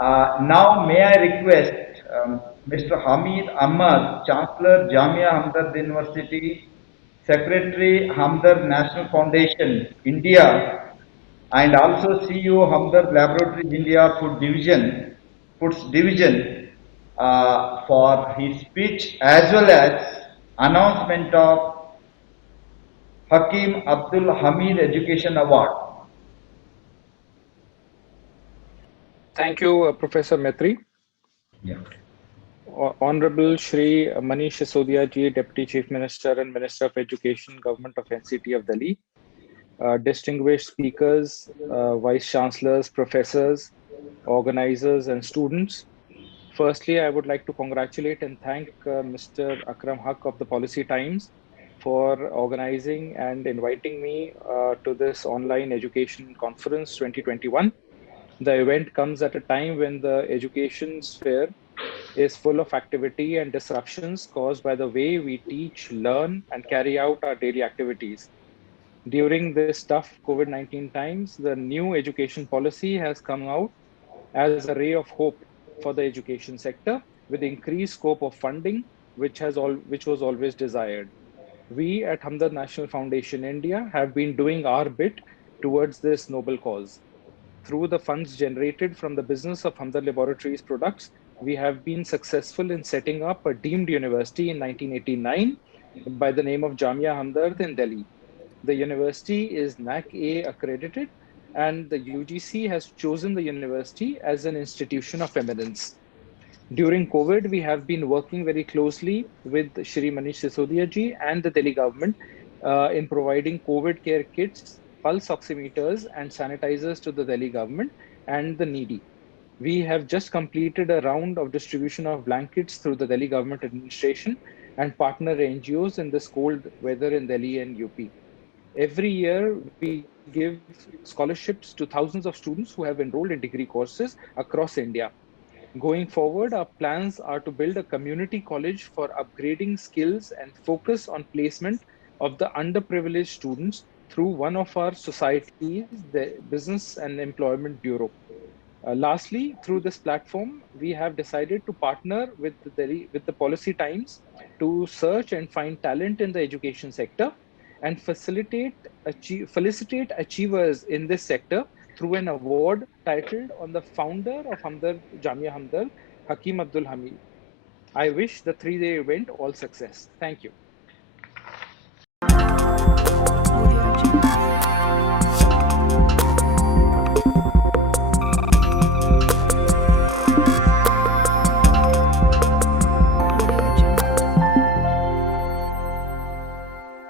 Now, may I request Mr. Hamid Ahmad, Chancellor Jamia Hamdard University, Secretary Hamdard National Foundation, India, and also CEO Hamdard Laboratories India Foods Division, for his speech as well as announcement of Hakim Abdul Hamid Education Award. Thank you, Professor Metri. Yeah. Honorable Shri Manish Sisodia ji, Deputy Chief Minister and Minister of Education, Government of NCT of Delhi, distinguished speakers, vice chancellors, professors, organizers, and students. Firstly, I would like to congratulate and thank Mr. Akram Haq of the Policy Times for organizing and inviting me to this online education conference 2021. The event comes at a time when the education sphere is full of activity and disruptions caused by the way we teach, learn, and carry out our daily activities. During this tough COVID 19 times, the new education policy has come out as a ray of hope for the education sector with increased scope of funding, which was always desired. We at Hamdard National Foundation India have been doing our bit towards this noble cause. Through the funds generated from the business of Hamdard Laboratories products, we have been successful in setting up a deemed university in 1989 by the name of Jamia Hamdard in Delhi. The university is NAC-A accredited, and the UGC has chosen the university as an institution of eminence. During COVID, we have been working very closely with Shri Manish Sisodia ji and the Delhi government in providing COVID care kits, pulse oximeters, and sanitizers to the Delhi government and the needy. We have just completed a round of distribution of blankets through the Delhi government administration and partner NGOs in this cold weather in Delhi and UP. Every year, we give scholarships to thousands of students who have enrolled in degree courses across India. Going forward, our plans are to build a community college for upgrading skills and focus on placement of the underprivileged students through one of our societies, the Business and Employment Bureau. Lastly, through this platform, we have decided to partner with the Policy Times to search and find talent in the education sector and felicitate achievers in this sector through an award titled on the founder of Hamdard Jamia Hamdard, Hakim Abdul Hamid. I wish the 3-day event all success. Thank you.